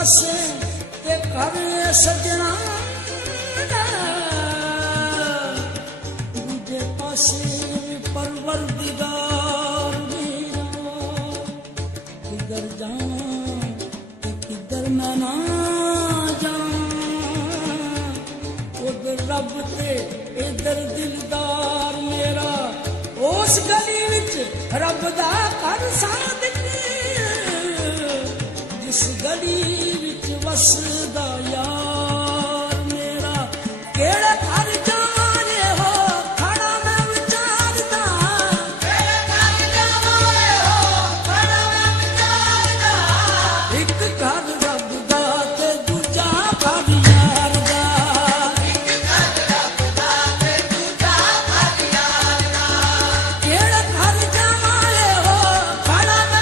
ਪਾਸੇ ਤੇ ਘਰ ਸਜਣਾ, ਦੂਜੇ ਪਾਸੇ ਪਰਵਰਦੀਗਾਰ ਮੇਰਾ। ਕਿੱਧਰ ਜਾਵਾਂ ਤੇ ਕਿੱਧਰ ਮੈਂ ਨਾ ਜਾਵਾਂ, ਉਧਰ ਰੱਬ ਤੇ ਇੱਧਰ ਦਿਲਦਾਰ ਮੇਰਾ। ਉਸ ਗਲੀ ਵਿੱਚ ਰੱਬ ਦਾ ਘਰ ਸਾਦਿਕ, ਜਿਸ ਗਲੀ ਵਿੱਚ ਵਸਦਾ ਯਾਰ ਮੇਰਾ। ਕਿਹੜੇ ਘਰ ਜਾਵਾਂ ਹੋ ਖੜਾ ਮੈਂ ਵਿਚਾਰਦਾ, ਕਿਹੜੇ ਘਰ ਜਾਵਾਂ ਹੋ ਖੜਾ ਮੈਂ ਵਿਚਾਰਦਾ। ਇੱਕ ਘਰ ਰੱਬ ਦਾ ਤੇ ਦੂਜਾ ਘਰ ਯਾਰ ਦਾ, ਇੱਕ ਘਰ ਰੱਬ ਦਾ ਤੇ ਦੂਜਾ ਘਰ ਯਾਰ ਦਾ। ਕਿਹੜੇ ਘਰ ਜਾਵਾਂ ਹੋ ਖੜਾ ਮੈਂ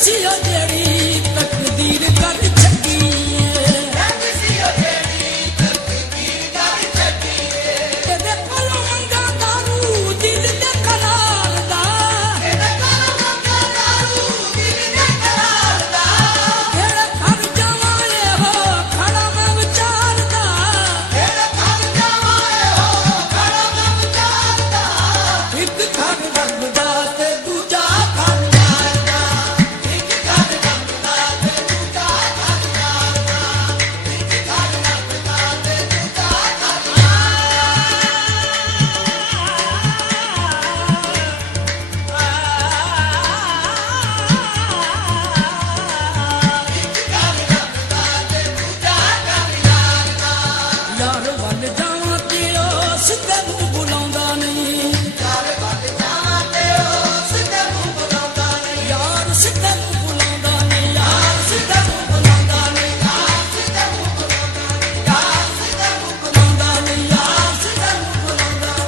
ਸੀ ਉਹ ਜਿਹੜੀ ਤਕਦੀਰ ਕਰ ਛੱਡੀ ਰੰਗ ਸੀ ਉਹ ਜਿਹੜੀ ਤਕਦੀਰ ਕਰ ਛੱਡੀ ਇਹਦੇ ਕੋਲੋਂ ਮੰਗਾ ਦਾਰੂ ਦਿਲ ਦੇ ਕਰਾਰ ਦਾ ਇਹਦੇ ਕੋਲੋਂ ਮੰਗਾ ਦਾਰੂ ਦਿਲ ਦੇ ਕਰਾਰ ਦਾ ਕਿਹੜੇ ਘਰ ਜਾਵਾਂ ਇਹੋ ਖੜਾ ਮੈਂ ਵਿਚਾਰਦਾ ਇਹਦੇ ਘਰ ਜਾਵਾਂ ਇਹੋ ਖੜਾ ਮੈਂ ਵਿਚਾਰਦਾ ਇੱਕ ਘਰ ਰੱਬਦਾ ਤੇ ਦੂਜਾ ਘਰ ਯਾਰ ਦਾ ਇੱਕ ਘਰ ਰੱਬਦਾ ਤੇ ਦੂਜਾ ਘਰ ਯਾਰ ਦਾ ਇੱਕ ਘਰ ਰੱਬਦਾ ਤੇ ਦੂਜਾ ਘਰ ਯਾਰ ਵੱਲ ਜਾਵਾਂ ਤੇ ਉਹ ਸਿੱਧੇ ਮੂੰਹ ਬੁਲਾਉਂਦਾ ਨਹੀਂ ਯਾਰ ਵੱਲ ਜਾਵਾਂ ਤੇ ਉਹ ਸਿੱਧੇ ਮੂੰਹ ਬੁਲਾਉਂਦਾ ਨਹੀਂ ਯਾਰ ਸਿੱਧੇ ਮੂੰਹ ਬੁਲਾਉਂਦਾ ਨਹੀਂ ਯਾਰ ਸਿੱਧੇ ਮੂੰਹ ਬੁਲਾਉਂਦਾ ਨਹੀਂ ਯਾਰ ਸਿੱਧੇ ਮੂੰਹ ਬੁਲਾਉਂਦਾ ਨਹੀਂ ਯਾਰ ਸਿੱਧੇ ਮੂੰਹ ਬੁਲਾਉਂਦਾ ਨਹੀਂ ਯਾਰ ਸਿੱਧੇ ਮੂੰਹ ਬੁਲਾਉਂਦਾ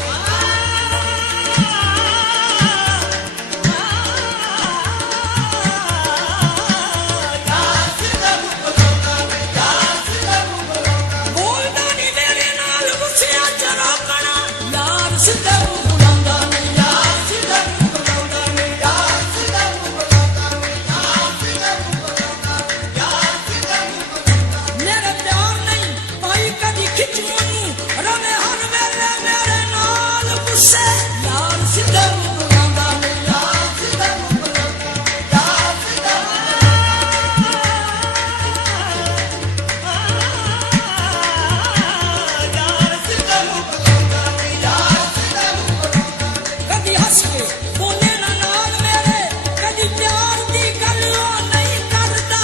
ਯਾਰ ਸਿੱਧੇ ਮੂੰਹ ਬੁਲਾਉਂਦਾ ਨਹੀਂ ਯਾਰ ਸਿੱਧੇ ਮੂੰਹ ਬੁਲਾਉਂਦਾ ਬੋਲਦਾ ਨਹੀਂ ਮੇਰੇ ਨਾਲ ਗੁੱਸਿਆ ਚ ਰੋਕਣਾ ਯਾਰ ਸਿੱਧੇ ਮੂੰਹ ਬੁਲਾਉਂਦਾ ਨਹੀਂ ਯਾਰ ਸਿੱਧੇ ਮੂੰਹ ਬੁਲਾਉਂਦਾ ਨਹੀਂ ਯਾਰ ਸਿੱਧੇ ਮੂੰਹ ਬੁਲਾਉਂਦਾ ਨਹੀਂ ਯਾਰ ਸਿੱਧੇ ਮੂੰਹ ਬੁਲਾਉਂਦਾ ਨਹੀਂ ਯਾਰ ਸਿੱਧੇ ਮੂੰਹ ਬੁਲਾਉਂਦਾ ਮੇਰੇ ਪਿਆਰ ਨਹੀਂ ਪਾਈ ਕਦੀ ਖਿੱਚੂ ਨੂੰ ਰਵੇ ਹਰ ਵੇਲੇ ਮੇਰੇ ਨਾਲ ਗੁੱਸੇ ਯਾਰ ਸਿੱਧੇ ਮੂੰਹ ਬੁਲਾਉਂਦਾ ਨਹੀਂ ਯਾਰ ਸਿੱਧੇ ਮੂੰਹ ਬੁਲਾਉਂਦਾ ਨਹੀਂ ਯਾਰ ਸਿੱਧੇ ਮੂੰਹ ਯਾਰ ਸਿੱਧੇ ਮੂੰਹ ਬੁਲਾਉਂਦਾ ਨਹੀਂ ਯਾਰ ਸਿੱਧੇ ਮੂੰਹ ਬੁਲਾਉਂਦਾ ਕਦੀ ਹੱਸ ਕੇ ਬੋਲੇ ਨਾ ਨਾਲ ਮੇਰੇ ਕਦੀ ਪਿਆਰ ਦੀ ਗੱਲ ਉਹ ਨਹੀਂ ਕਰਦਾ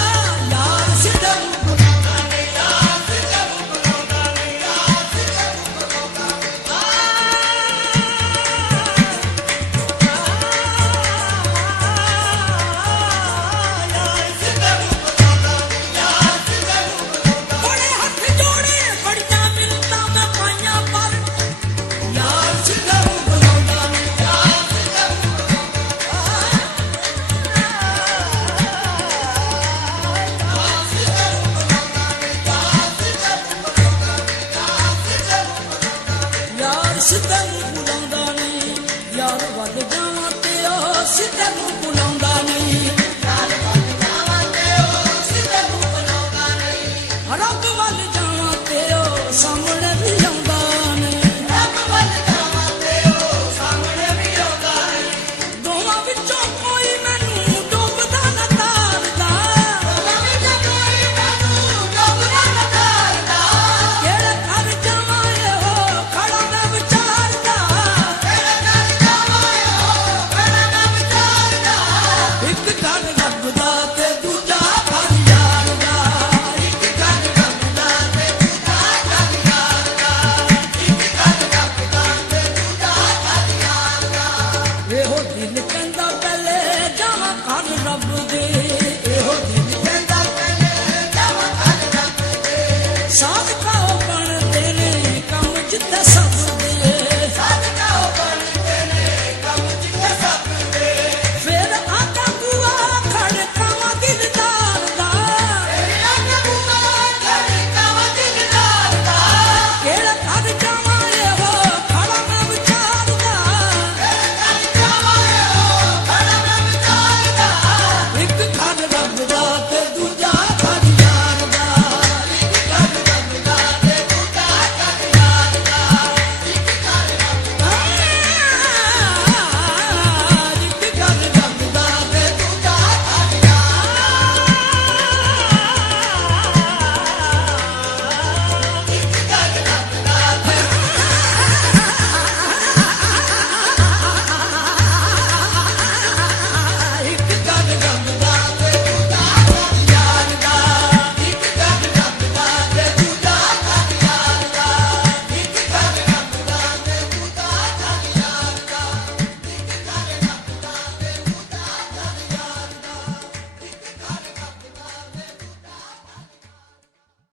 ਯਾਰ ਸਿੱਧੇ ਮੂੰਹ ਬੁਲਾਉਂਦਾ ਨਹੀਂ ਯਾਰ ਸਿੱਧੇ ਮੂੰਹ ਬੁਲਾਉਂਦਾ ਨਹੀਂ ਯਾਰ ਸਿੱਧੇ ਮੂੰਹ ਬੁਲਾਉਂਦਾ ਯਾਰ ਸਿੱਧੇ ਮੂੰਹ ਬੁਲਾਉਂਦਾ ਨਹੀਂ ਯਾਰ ਸਿੱਧੇ ਮੂੰਹ ਬੁਲਾਉਂਦਾ ਬੜੇ ਹੱਥ ਜੋੜੇ ਬੜੀਆਂ ਮਿੰਨਤਾਂ ਮੈਂ ਪਾਈਆਂ ਪਰ ਯਾਰ ਸਿੱਧੇ ਮੂੰਹ ਬੁਲਾਉਂਦਾ ਨਹੀਂ ਯਾਰ ਸਿੱਧੇ ਮੂੰਹ ਬੁਲਾਉਂਦਾ ਯਾਰ ਸਿੱਧੇ ਮੂੰਹ ਬੁਲਾਉਂਦਾ ਨਹੀਂ ਯਾਰ ਸਿੱਧੇ ਮੂੰਹ ਬੁਲਾਉਂਦਾ ਨਹੀਂ ਯਾਰ ਸਿੱਧੇ ਮੂੰਹ ਯਾਰ ਸਿੱਧੇ ਮੂੰਹ ਬੁਲਾਉਂਦਾ ਨਹੀਂ ਯਾਰ ਵੱਲ ਜਾਵਾਂ ਤੇ ਉਹ ਸਿੱਧੇ ਮੂੰਹ ਬੁਲਾਉਂਦਾ ਨਹੀਂ ਯਾਰ ਵੱਲ ਜਾਵਾਂ ਤੇ ਉਹ ਸਿੱਧੇ ਮੂੰਹ ਬੁਲਾਉਂਦਾ ਨਹੀਂ ਰੱਬ ਵੱਲ ਜਾਵਾਂ ਤੇ ਉਹ ਸਾਹਮਣੇ ਵੀ ਆਉਂਦਾ ਨਹੀਂ ਰੱਬ ਵੱਲ ਜਾਵਾਂ ਤੇ ਉਹ ਸਾਹਮਣੇ ਵੀ ਆਉਂਦਾ ਨਹੀਂ ਦੋਵਾਂ ਵਿੱਚੋਂ ਕੋਈ ਮੈਨੂੰ ਡੁੱਬਦਾ ਨਾ ਤਾਰਦਾ ਦੋਵਾਂ ਵਿੱਚ ਕੋਈ ਮੈਨੂੰ ਡੁੱਬਦਾ ਨਾ ਤਾਰਦਾ ਕਿਹੜੇ ਘਰ ਜਾਵਾਂ ਇਹੋ ਖੜਾ ਮੈਂ ਵਿਚਾਰਦਾ ਤੇਰੇ ਘਰ ਜਾਵਾਂ ਇਹੋ ਖੜਾ ਮੈਂ ਵਿਚਾਰਦਾ ਇੱਕ ਘਰ ਰੱਬ ਦਾ ਤੇ ਦੂਜਾ ਘਰ ਯਾਰ ਦਾ ਇੱਕ ਘਰ ਰੱਬ ਦਾ ਤੇ ਦੂਜਾ ਘਰ ਯਾਰ ਦਾ ਇੱਕ ਘਰ ਰੱਬ ਦਾ ਤੇ ਦੂਜਾ ਘਰ ਯਾਰ ਦਾ ਇਹੋ ਦਿਲ